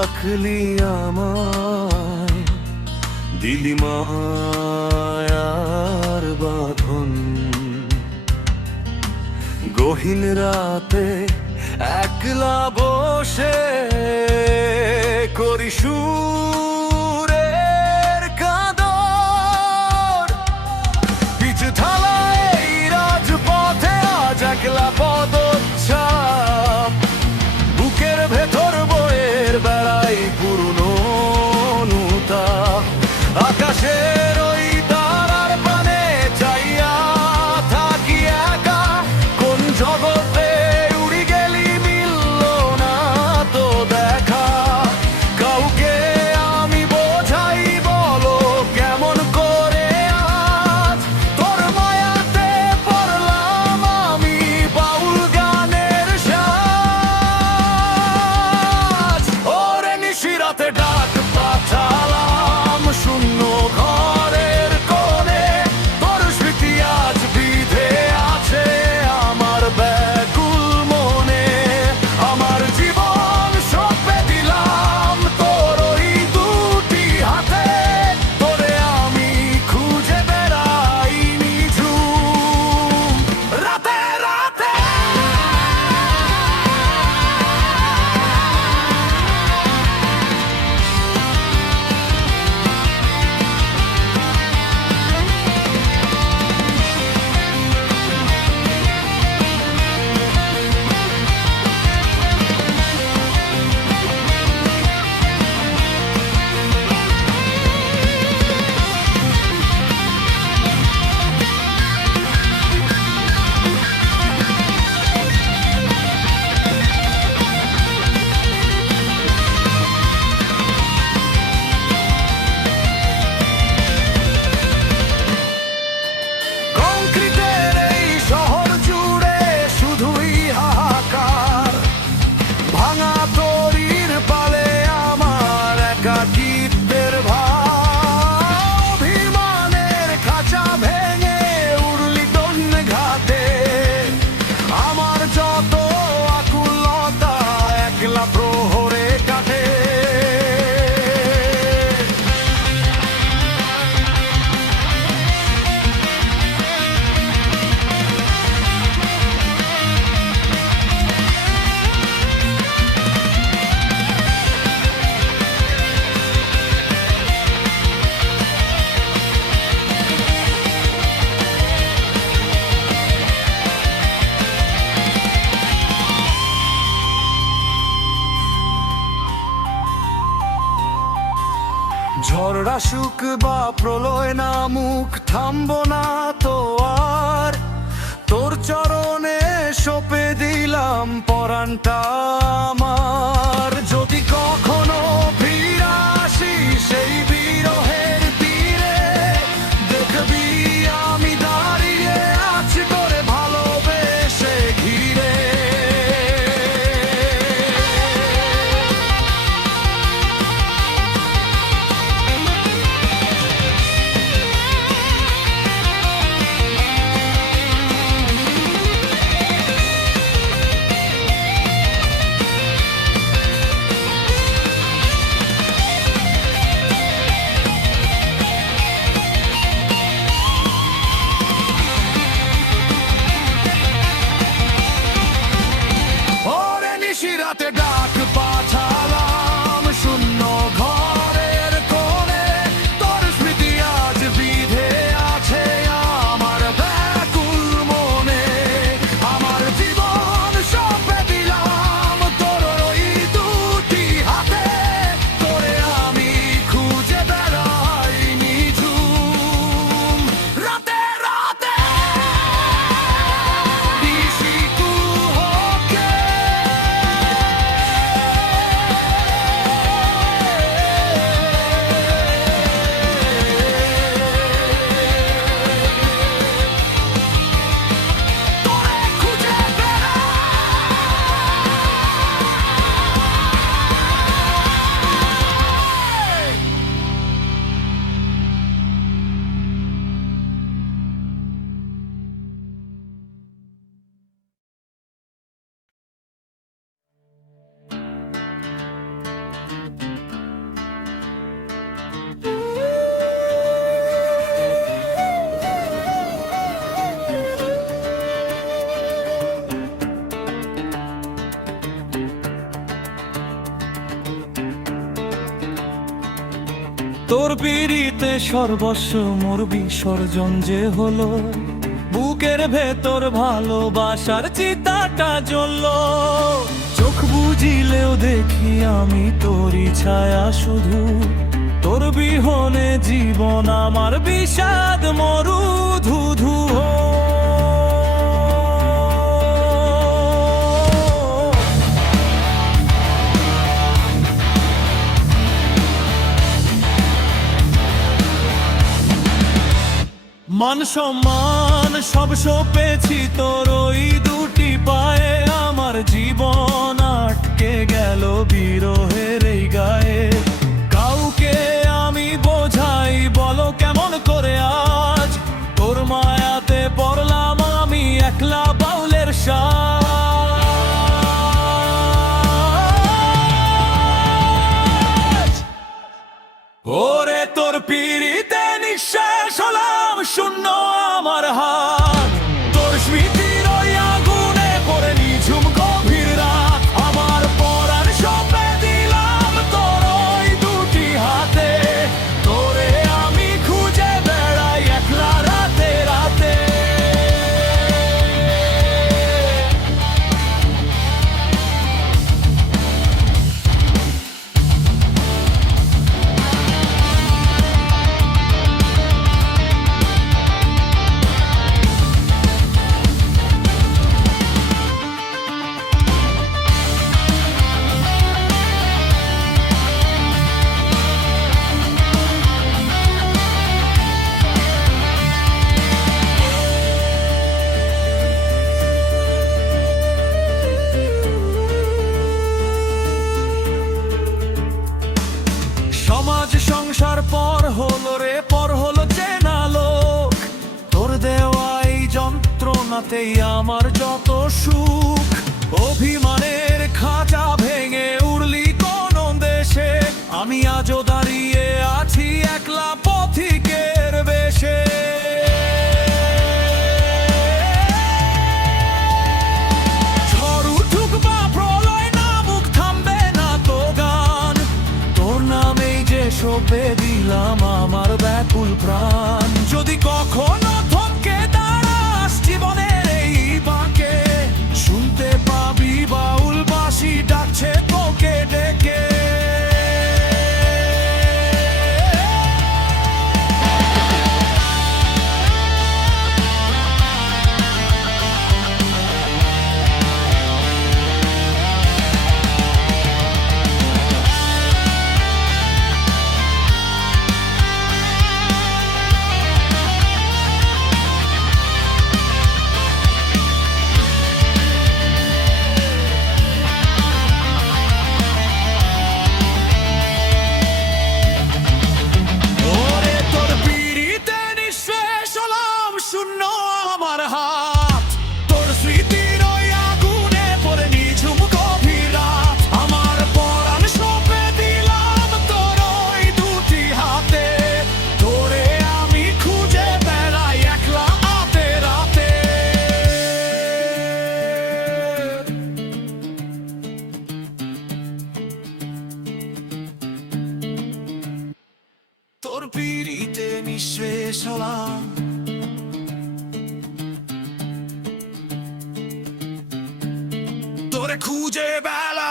রাখলি আমায়, দিলি মায়ার বাঁধন। গহীন রাতে একলা বসে করি সুরের কাঁদর। পিছু ঢালা এই রাজপথে আজ একলা পদচ্ছাপ, বুকের ভেতর বয়ের বেড়াই পুরনো অনুতাপ। আকাশের ওই তারার পানে চাইয়া থাকি একা, কোন জগতে উড়ি গেলি মিলল না তো দেখা। কাউকে আমি বোঝাই বলো কেমন করে আজ, তোর মায়াতে পড়লাম আমি বাউল গানের সাজ। ওরে নিশিরাতে ডাক পাঠালাম শূন্য ঘরের কোণে, তোর স্মৃতি আজ বিধে আছে আমার ব্যাকুল মনে। আমার জীবন সঁপে দিলাম তোর ওই দুটি হাতে, তোরে আমি খুঁজে বেড়াই নিঝুম রাতে রাতে। কংক্রিটের এই শহর জুড়ে শুধুই হাহাকার, ভাঙা তরির পালে আমার একাকিত্বের ভার। অভিমানের খাঁচা ভেঙে উড়লি দন্য ঘাতে, আমার যত আকুলতা একলা প্রহরে কাটে। ঝড় আসুক বা প্রলয় নামুক থামবো না তো আর, তোর চরণে সঁপে দিলাম পরাণটা আমার। যদি কখনো ফিরে আসি সেই বিরহের তীরে, দেখবি আমি দাঁড়িয়ে আছি তোরে ভালোবেসে ঘিরে। তোর পিড়িতে সর্বস্ব মোর বিসর্জন যে হলো, বুকের ভেতর ভালোবাসার চিতাটা জ্বললো। চোখ বুঝিলেও দেখি আমি তোরই ছায়া শুধু, তোর বিহনে জীবন আমার বিষাদ মরু ধুধু। মান সম্মান সব সপেছি তোর ওই দুটি পায়ে, আমার জীবন আটকে গেল বিরহের এই গায়ে। কাউকে আমি বোঝাই বলো কেমন করে আজ, তোর মায়াতে পড়লাম আমি একলা বাউলের সাজ। ওরে তোর পিড়িতে নিঃশ্বাস হলাম শূন্য আমার হাত, তোর স্মৃতির ওই আগুনে পড়ে নিঝুম গভীর রাত। আমার পরাণ সঁপে দিলাম তোর ওই দুটি হাতে, তোরে আমি খুঁজে বেড়াই একলা রাতে রাতে। সমাজ সংসার পর হলো রে, পর হলো চেনা লোক, তোর দেওয়াই যন্ত্রণাতেই আমার যত সুখ। অভিমানের খাঁচা ভেঙে উড়লি কোন দেশে, আমি আজও দাঁড়িয়ে আছি একলা পথিকের বেশে। ঝড় উঠুক বা প্রলয় নামুক থামবে না তো গান, তোর নামেই যে সঁপে দিলাম আমার ব্যাকুল প্রাণ। যদি কখনো থমকে দাঁড়াস জীবনের এই বাঁকে, শুনতে পাবি বাউল বাঁশি ডাকছে তোকে ডেকে। শূন্য আমার হাত, তোর স্মৃতির ওই আগুনে পড়ে নিঝুম গভীর রাত। আমার পরাণ সঁপে দিলাম তোর ওই দুটি হাতে, তোরে আমি খুঁজে বেড়াই একলা রাতে রাতে। তোর পিড়িতে নিঃশেষ হলাম, তোরে খুঁজে বেলা।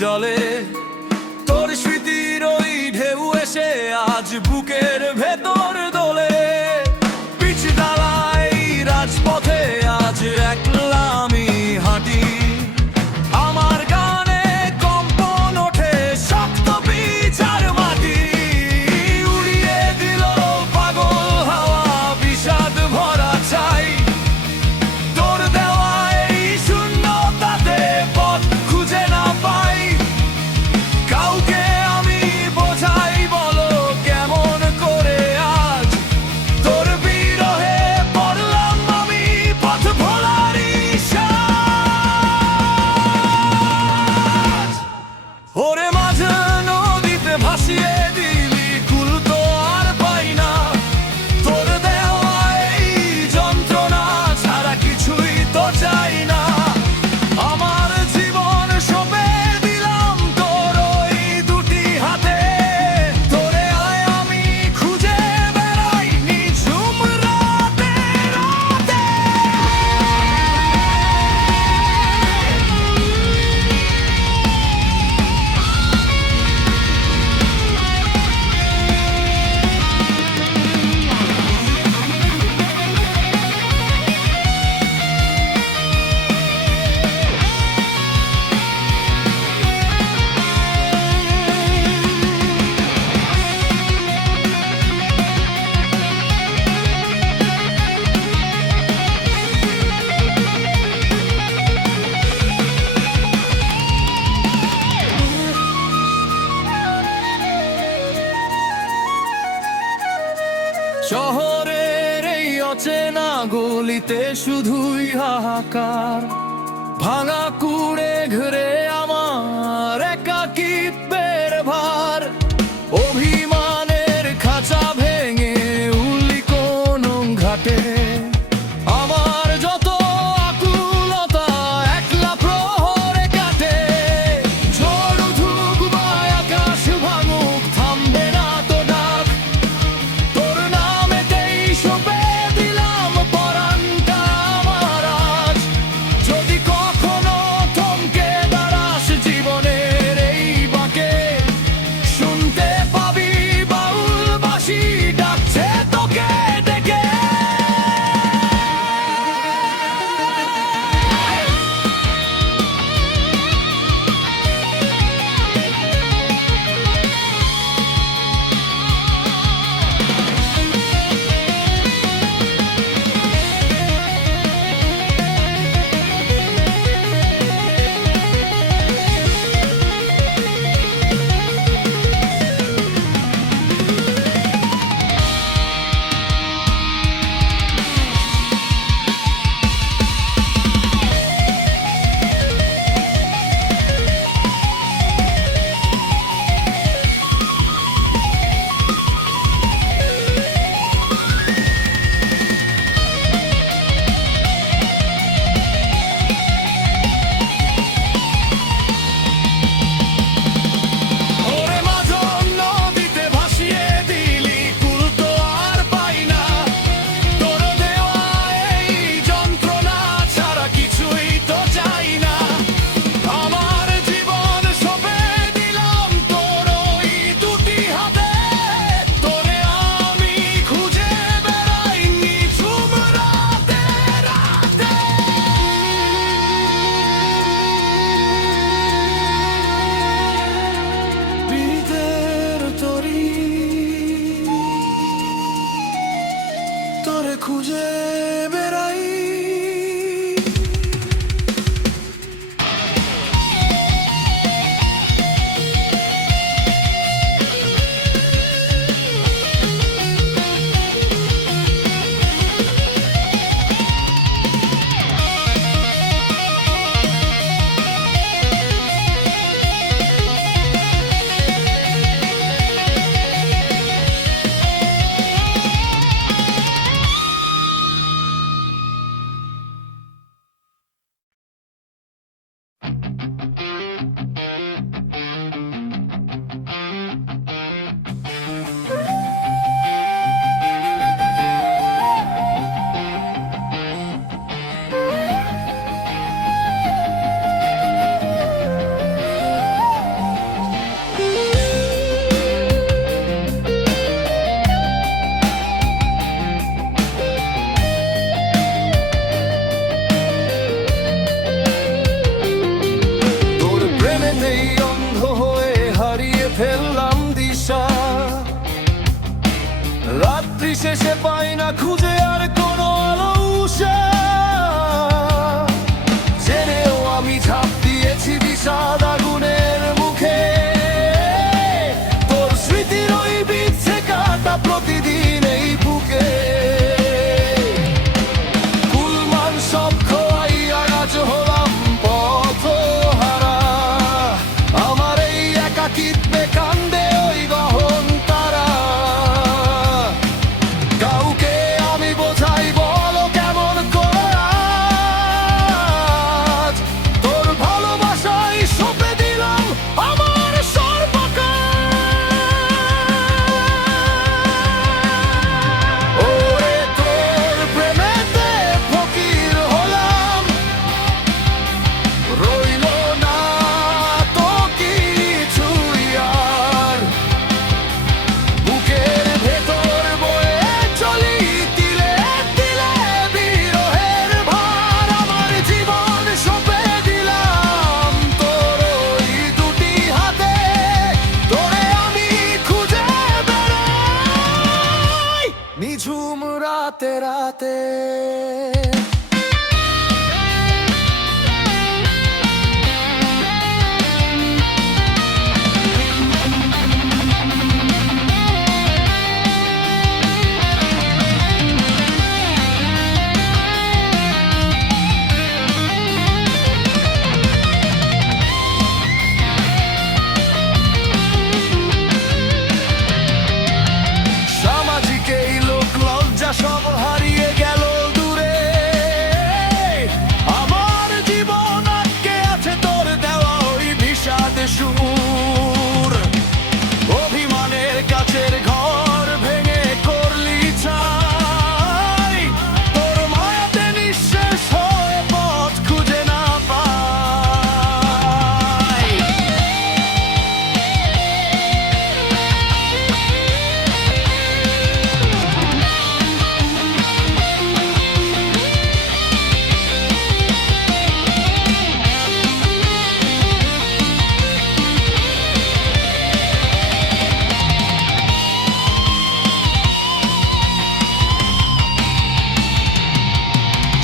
জলে। তোর স্মৃতির ওই ঢেউ এসে আজ বুকের ভেতর দোলে। পিচ ডালায় রাজপথে আজ একলা আমি হাঁটি। আমার গানে কম্পন ওঠে শক্ত পিচার মাটি। উড়িয়ে দিল পাগল হাওয়া বিষাদ ভরা চাই। তোর দেওয়া এই শূন্যতাতে পথ খুঁজে না পাই। কাউকে আমি বোঝাই বলো কেমন করে আজ। তোর বিরহে পড়লাম আমি পথ ভোলারই সাজ। ওরে মাঝ নদীতে ভাসিয়ে দিলি কুল তো আর পাই না। তোর দেওয়া এই যন্ত্রণা ছাড়া কিছুই তো চাই না। আমার জীবন সঁপে দিলাম তোর ওই দুটি হাতে। তোরে আয় আমি খুঁজে বেড়াই নিঝুম রাতে রাতে। শহরের এই অচেনা গলিতে শুধুই হাহাকার। ভাঙা কুড়ে ঘুরে আমার একাকিত্বের ভার। অভিমানের খাঁচা ভেঙে উল্লি কোন ঘাটে। আমার যত আকুলতা একলা প্রহরে কাটে। ঝড় উঠুক বা আকাশ ভাঙুক থামবে না তো ডাক। তোর নামেতেই সঁপে দিলাম পরাণটা আমার আজ। যদি কখনো থমকে শেষে পাই না খুঁজে আর কোনো আলো উষা। জেনেও আমি ঝাঁপ দিয়েছি বিষাদ আগুনের মুখে, তোর স্মৃতির ওই বিচ্ছে কাটা প্রতিদিন এই বুকে। কুলমান সব খোয়াইয়া আজ হলাম পথহারা, আমার এই একাকিত্বে কান্দে ওই গহন তারা। কাউকে আমি বোঝাই বলো কেমন করে আজ, তোর ভালোবাসায় সঁপে দিলাম আমার সর্বকার। ওরে তোর প্রেমেতে ফকির হলাম, রইল না তো কিছুই আর। বুকের ভেতর বয়ে চলি তিলে তিলে বিরহের ভার, আমার জীবন সঁপে দিলাম তোর ওই দুটি হাতে। তোরে আমি খুঁজে বেড়াই নিঝুম রাতে রাতে। সামাজিক এই লোক লজ্জা সব হারিয়ে গেল দূরে, আমার জীবন আটকে আছে তোর দেওয়া ওই বিষাদ সুর। অভিমানের কাছের ঘর ভেঙে করলি ছাই, তোর মায়াতে নিঃশেষ হয়ে পথ খুঁজে না পাই।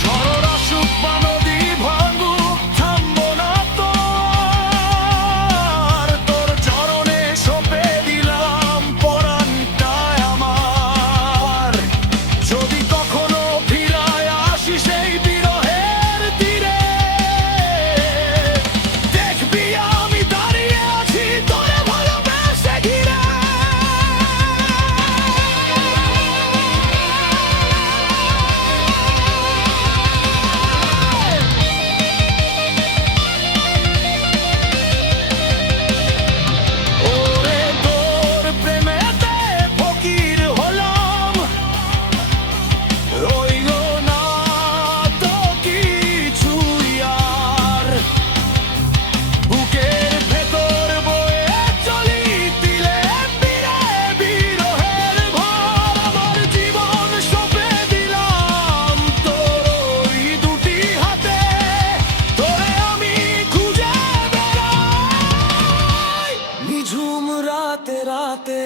ঝড় আসুক বা নদী ভাঙুক থামবো না তো আর, তোর চরণে সঁপে দিলাম পরাণটায় আমার। যদি কখনো ফিরায় আসি সেই বিরহের তীরে, দেখবি আমি দাঁড়িয়ে আছি তোরে ভালোবেসে ঘিরে। ওরে তোর প্রেমেতে ফকির হলাম, রইল না তো কিছুই আর। বুকের ভেতর বয়ে চলি তিলে তিলে বিরহের ভার, আমার জীবন সঁপে দিলাম তোর ওই দুটি হাতে। তোরে আমি খুঁজে বেড়াই নিঝুম রাতে রাতে।